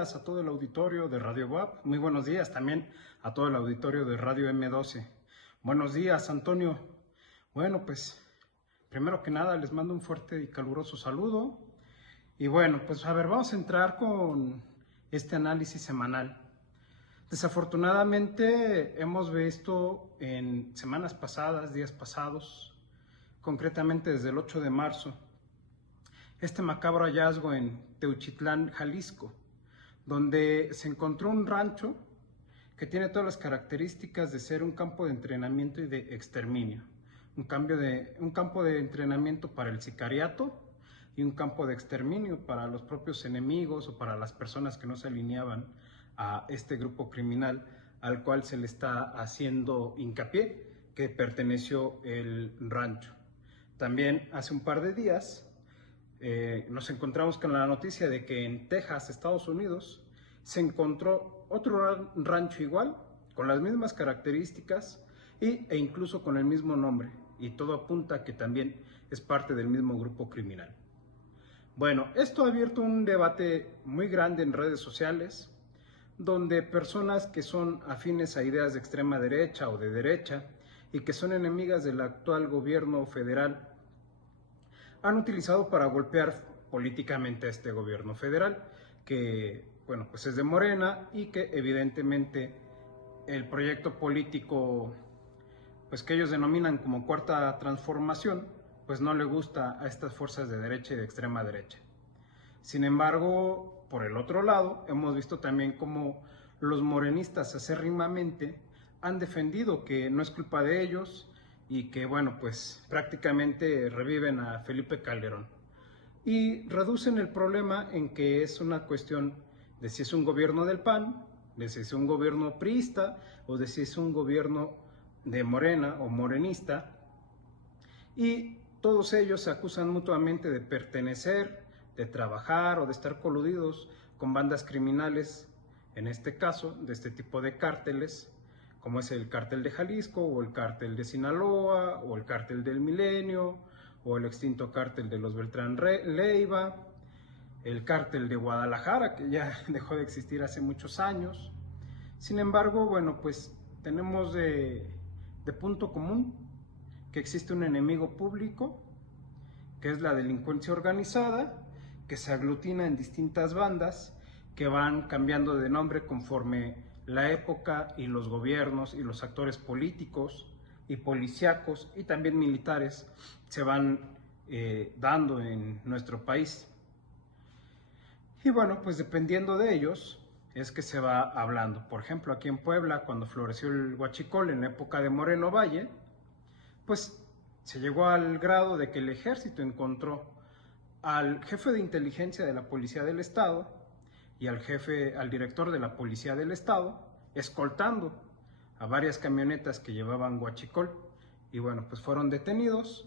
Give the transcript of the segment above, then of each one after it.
días a todo el auditorio de Radio WAP. Muy buenos días también a todo el auditorio de Radio M12. Buenos días, Antonio. Bueno, pues primero que nada les mando un fuerte y caluroso saludo. Y bueno, pues a ver, vamos a entrar con este análisis semanal. Desafortunadamente hemos visto en semanas pasadas, días pasados, concretamente desde el 8 de marzo, este macabro hallazgo en Teuchitlán, Jalisco, donde se encontró un rancho que tiene todas las características de ser un campo de entrenamiento y de exterminio. Un campo de entrenamiento para el sicariato y un campo de exterminio para los propios enemigos o para las personas que no se alineaban a este grupo criminal al cual se le está haciendo hincapié que perteneció el rancho. También hace un par de días nos encontramos con la noticia de que en Texas, Estados Unidos, se encontró otro rancho igual, con las mismas características e incluso con el mismo nombre, y todo apunta a que también es parte del mismo grupo criminal. Bueno, esto ha abierto un debate muy grande en redes sociales, donde personas que son afines a ideas de extrema derecha o de derecha y que son enemigas del actual gobierno federal han utilizado para golpear políticamente a este gobierno federal, que bueno, pues es de Morena y que evidentemente el proyecto político pues que ellos denominan como Cuarta Transformación, pues no le gusta a estas fuerzas de derecha y de extrema derecha. Sin embargo, por el otro lado, hemos visto también cómo los morenistas acérrimamente han defendido que no es culpa de ellos y que, bueno, pues prácticamente reviven a Felipe Calderón. Y reducen el problema en que es una cuestión de si es un gobierno del PAN, de si es un gobierno priista o de si es un gobierno de Morena o morenista. Y todos ellos se acusan mutuamente de pertenecer, de trabajar o de estar coludidos con bandas criminales, en este caso, de este tipo de cárteles, como es el cártel de Jalisco, o el cártel de Sinaloa, o el cártel del Milenio, o el extinto cártel de los Beltrán Leiva, el cártel de Guadalajara, que ya dejó de existir hace muchos años. Sin embargo, bueno, pues tenemos de punto común que existe un enemigo público, que es la delincuencia organizada, que se aglutina en distintas bandas, que van cambiando de nombre conforme la época y los gobiernos y los actores políticos y policíacos y también militares se van dando en nuestro país. Y bueno, pues dependiendo de ellos es que se va hablando. Por ejemplo, aquí en Puebla, cuando floreció el huachicol en la época de Moreno Valle, pues se llegó al grado de que el ejército encontró al jefe de inteligencia de la Policía del Estado y al director de la Policía del Estado, escoltando a varias camionetas que llevaban huachicol. Y bueno, pues fueron detenidos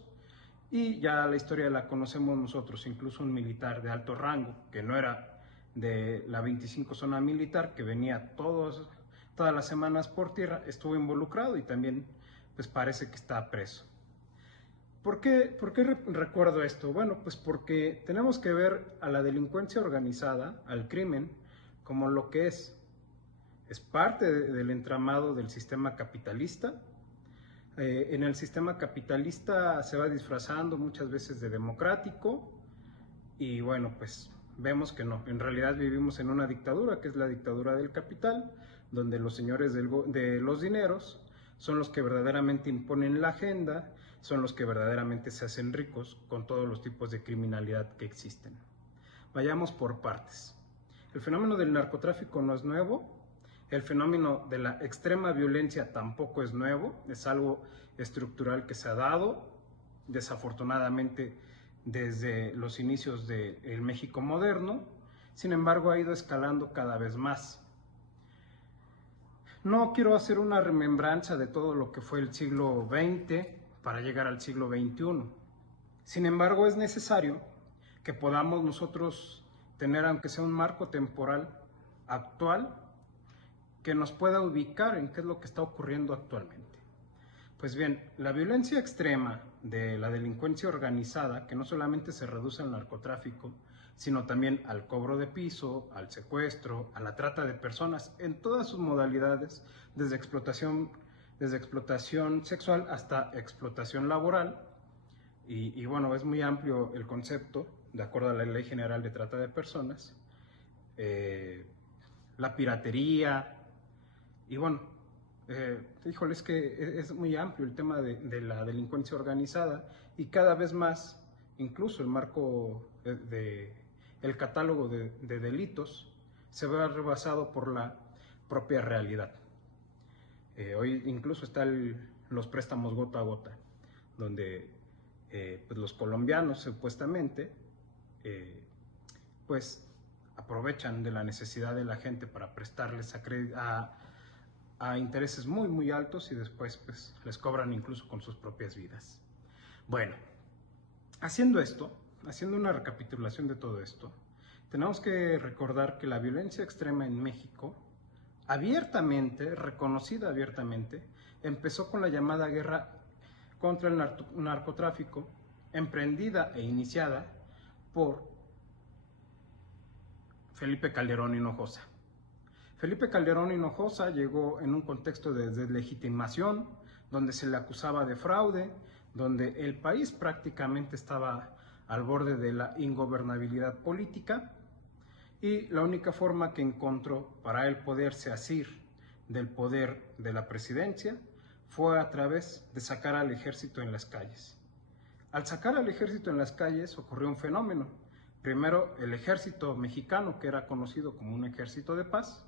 y ya la historia la conocemos nosotros, incluso un militar de alto rango, que no era de la 25 zona militar, que venía todas las semanas por tierra, estuvo involucrado y también pues parece que está preso. ¿Por qué recuerdo esto? Bueno, pues porque tenemos que ver a la delincuencia organizada, al crimen, como lo que es. Es parte del entramado del sistema capitalista. En el sistema capitalista se va disfrazando muchas veces de democrático y bueno, pues vemos que no. En realidad vivimos en una dictadura, que es la dictadura del capital, donde los señores de los dineros son los que verdaderamente imponen la agenda, son los que verdaderamente se hacen ricos con todos los tipos de criminalidad que existen. Vayamos por partes. El fenómeno del narcotráfico no es nuevo, el fenómeno de la extrema violencia tampoco es nuevo, es algo estructural que se ha dado, desafortunadamente, desde los inicios del México moderno. Sin embargo, ha ido escalando cada vez más. No quiero hacer una remembranza de todo lo que fue el siglo XX para llegar al siglo XXI. Sin embargo, es necesario que podamos nosotros tener, aunque sea un marco temporal actual, que nos pueda ubicar en qué es lo que está ocurriendo actualmente. Pues bien, la violencia extrema de la delincuencia organizada, que no solamente se reduce al narcotráfico, sino también al cobro de piso, al secuestro, a la trata de personas en todas sus modalidades, desde explotación sexual hasta explotación laboral. Y bueno, es muy amplio el concepto, de acuerdo a la Ley General de Trata de Personas, la piratería, y bueno, híjole, es que es muy amplio el tema de la delincuencia organizada, y cada vez más, incluso el marco el catálogo de delitos se ve rebasado por la propia realidad. Hoy incluso están los préstamos gota a gota, donde pues los colombianos supuestamente pues aprovechan de la necesidad de la gente para prestarles a intereses muy altos, y después pues les cobran incluso con sus propias vidas. Bueno, haciendo una recapitulación de todo esto, tenemos que recordar que la violencia extrema en México, reconocida abiertamente, empezó con la llamada guerra contra el narcotráfico, emprendida e iniciada por Felipe Calderón Hinojosa. Felipe Calderón Hinojosa llegó en un contexto de deslegitimación, donde se le acusaba de fraude, donde el país prácticamente estaba al borde de la ingobernabilidad política, y la única forma que encontró para él poderse asir del poder de la presidencia fue a través de sacar al ejército en las calles. Al sacar al ejército en las calles ocurrió un fenómeno. Primero, el ejército mexicano, que era conocido como un ejército de paz,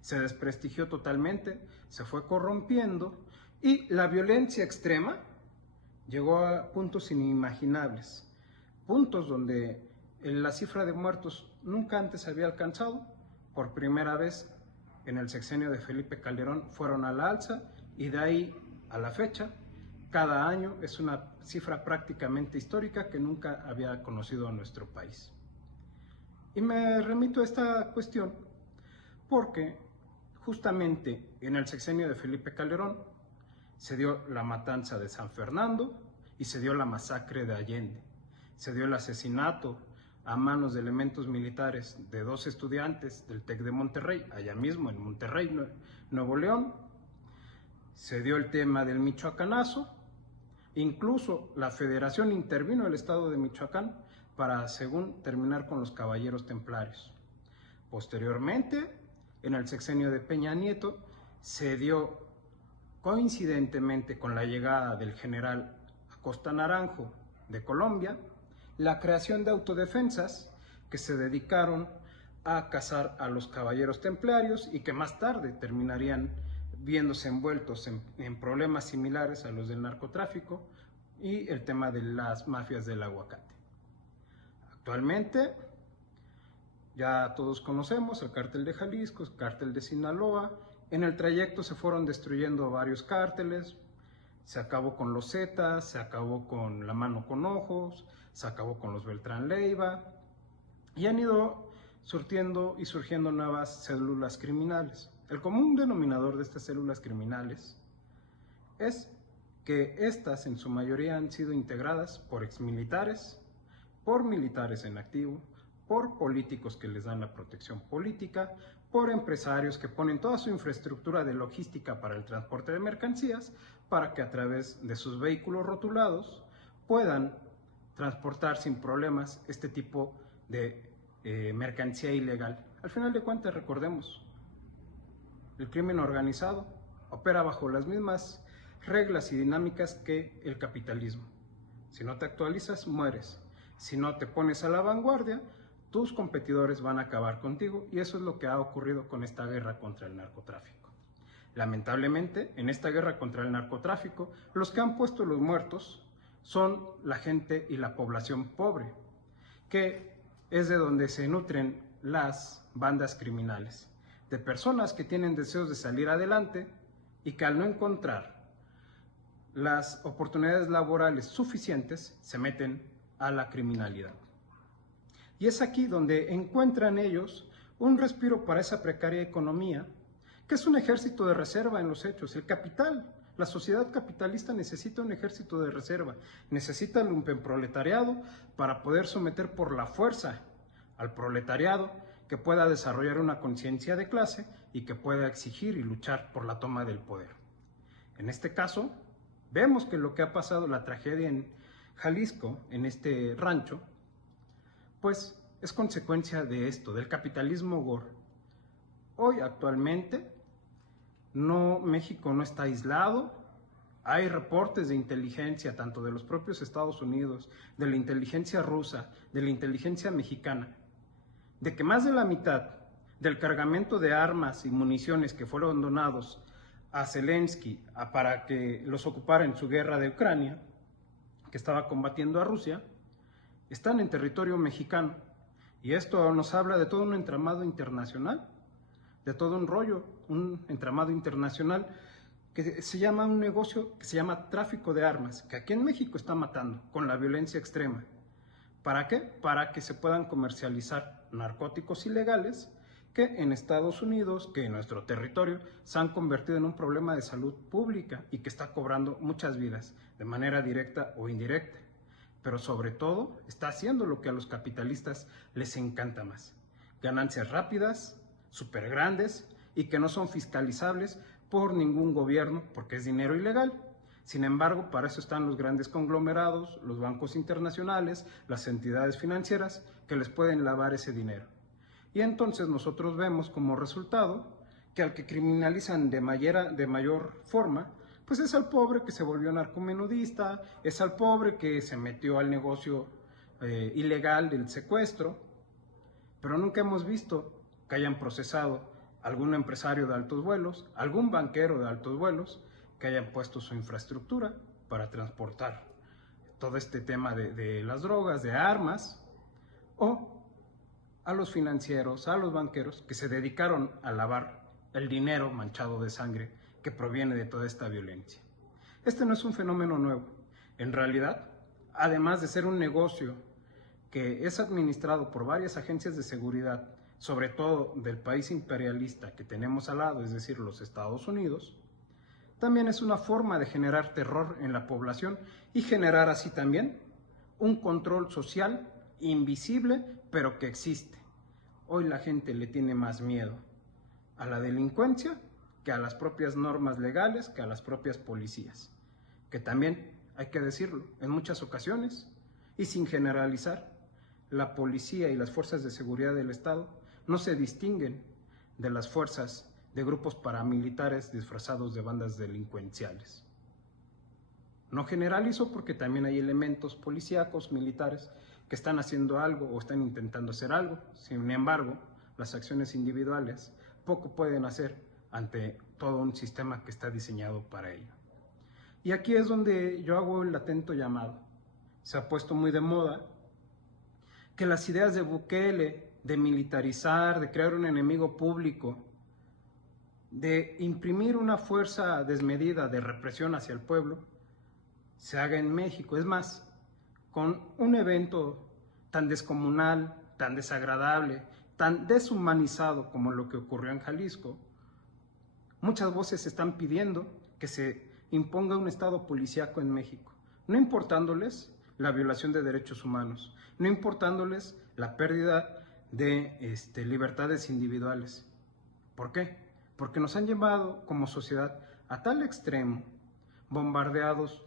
se desprestigió totalmente, se fue corrompiendo, y la violencia extrema llegó a puntos inimaginables, puntos donde la cifra de muertos nunca antes había alcanzado. Por primera vez en el sexenio de Felipe Calderón fueron a la alza, y de ahí a la fecha, cada año es una cifra prácticamente histórica que nunca había conocido a nuestro país. Y me remito a esta cuestión porque justamente en el sexenio de Felipe Calderón se dio la matanza de San Fernando y se dio la masacre de Allende. Se dio el asesinato a manos de elementos militares de 2 estudiantes del TEC de Monterrey, allá mismo en Monterrey, Nuevo León. Se dio el tema del Michoacanazo. Incluso la Federación intervino el estado de Michoacán para, según, terminar con los caballeros templarios. Posteriormente, en el sexenio de Peña Nieto, se dio, coincidentemente con la llegada del general Acosta Naranjo de Colombia, la creación de autodefensas que se dedicaron a cazar a los caballeros templarios, y que más tarde terminarían viéndose envueltos en problemas similares a los del narcotráfico y el tema de las mafias del aguacate. Actualmente ya todos conocemos el cártel de Jalisco, el cártel de Sinaloa. En el trayecto se fueron destruyendo varios cárteles, se acabó con los Zetas, se acabó con la Mano con Ojos, se acabó con los Beltrán Leiva, y han ido surgiendo nuevas células criminales. El común denominador de estas células criminales es que estas en su mayoría han sido integradas por exmilitares, por militares en activo, por políticos que les dan la protección política, por empresarios que ponen toda su infraestructura de logística para el transporte de mercancías, para que a través de sus vehículos rotulados puedan transportar sin problemas este tipo de mercancía ilegal. Al final de cuentas, recordemos, el crimen organizado opera bajo las mismas reglas y dinámicas que el capitalismo. Si no te actualizas, mueres. Si no te pones a la vanguardia, tus competidores van a acabar contigo, y eso es lo que ha ocurrido con esta guerra contra el narcotráfico. Lamentablemente, en esta guerra contra el narcotráfico, los que han puesto los muertos son la gente y la población pobre, que es de donde se nutren las bandas criminales, de personas que tienen deseos de salir adelante y que al no encontrar las oportunidades laborales suficientes se meten a la criminalidad. Y es aquí donde encuentran ellos un respiro para esa precaria economía, que es un ejército de reserva en los hechos. El capital, la sociedad capitalista necesita un ejército de reserva, necesita el lumpenproletariado para poder someter por la fuerza al proletariado, que pueda desarrollar una conciencia de clase y que pueda exigir y luchar por la toma del poder. En este caso, vemos que lo que ha pasado, la tragedia en Jalisco, en este rancho, pues es consecuencia de esto, del capitalismo gore. Hoy, actualmente, México no está aislado. Hay reportes de inteligencia, tanto de los propios Estados Unidos, de la inteligencia rusa, de la inteligencia mexicana, de que más de la mitad del cargamento de armas y municiones que fueron donados a Zelensky para que los ocupara en su guerra de Ucrania, que estaba combatiendo a Rusia, están en territorio mexicano. Y esto nos habla de todo un entramado internacional, de todo un rollo, un entramado internacional que se llama un negocio que se llama tráfico de armas, que aquí en México está matando con la violencia extrema. ¿Para qué? Para que se puedan comercializar narcóticos ilegales que en Estados Unidos, que en nuestro territorio, se han convertido en un problema de salud pública y que está cobrando muchas vidas, de manera directa o indirecta. Pero sobre todo, está haciendo lo que a los capitalistas les encanta más. Ganancias rápidas, súper grandes y que no son fiscalizables por ningún gobierno porque es dinero ilegal. Sin embargo, para eso están los grandes conglomerados, los bancos internacionales, las entidades financieras que les pueden lavar ese dinero. Y entonces nosotros vemos como resultado que al que criminalizan de mayor forma, pues es al pobre que se volvió narcomenudista, es al pobre que se metió al negocio ilegal del secuestro, pero nunca hemos visto que hayan procesado algún empresario de altos vuelos, algún banquero de altos vuelos, que hayan puesto su infraestructura para transportar todo este tema de las drogas, de armas, o a los financieros, a los banqueros que se dedicaron a lavar el dinero manchado de sangre que proviene de toda esta violencia. Este no es un fenómeno nuevo. En realidad, además de ser un negocio que es administrado por varias agencias de seguridad, sobre todo del país imperialista que tenemos al lado, es decir, los Estados Unidos, también es una forma de generar terror en la población y generar así también un control social invisible, pero que existe. Hoy la gente le tiene más miedo a la delincuencia que a las propias normas legales, que a las propias policías, que también, hay que decirlo, en muchas ocasiones, y sin generalizar, la policía y las fuerzas de seguridad del Estado no se distinguen de las fuerzas de grupos paramilitares disfrazados de bandas delincuenciales. No generalizo porque también hay elementos policíacos, militares, que están haciendo algo o están intentando hacer algo. Sin embargo, las acciones individuales poco pueden hacer ante todo un sistema que está diseñado para ello. Y aquí es donde yo hago el atento llamado. Se ha puesto muy de moda que las ideas de Bukele, de militarizar, de crear un enemigo público, de imprimir una fuerza desmedida de represión hacia el pueblo, se haga en México. Es más, con un evento tan descomunal, tan desagradable, tan deshumanizado como lo que ocurrió en Jalisco, muchas voces están pidiendo que se imponga un estado policíaco en México, no importándoles la violación de derechos humanos, no importándoles la pérdida de libertades individuales. ¿Por qué? Porque nos han llevado como sociedad a tal extremo, bombardeados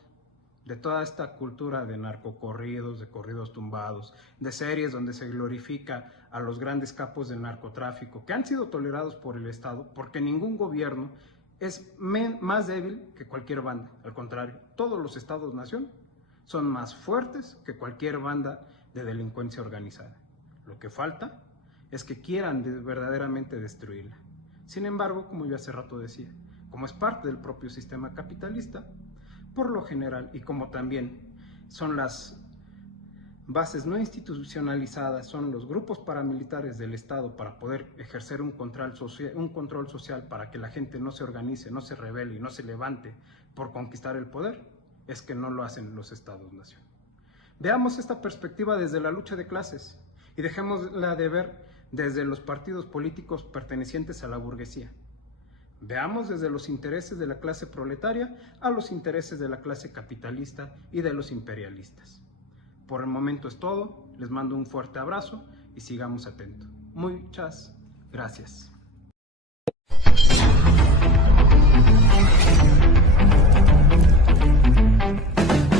de toda esta cultura de narcocorridos, de corridos tumbados, de series donde se glorifica a los grandes capos del narcotráfico, que han sido tolerados por el Estado, porque ningún gobierno es más débil que cualquier banda. Al contrario, todos los estados-nación son más fuertes que cualquier banda de delincuencia organizada. Lo que falta es que quieran verdaderamente destruirla. Sin embargo, como yo hace rato decía, como es parte del propio sistema capitalista, por lo general, y como también son las bases no institucionalizadas, son los grupos paramilitares del Estado para poder ejercer un control social para que la gente no se organice, no se rebele y no se levante por conquistar el poder, es que no lo hacen los estados-nación. Veamos esta perspectiva desde la lucha de clases y dejémosla de ver desde los partidos políticos pertenecientes a la burguesía. Veamos desde los intereses de la clase proletaria a los intereses de la clase capitalista y de los imperialistas. Por el momento es todo, les mando un fuerte abrazo y sigamos atentos. Muchas gracias.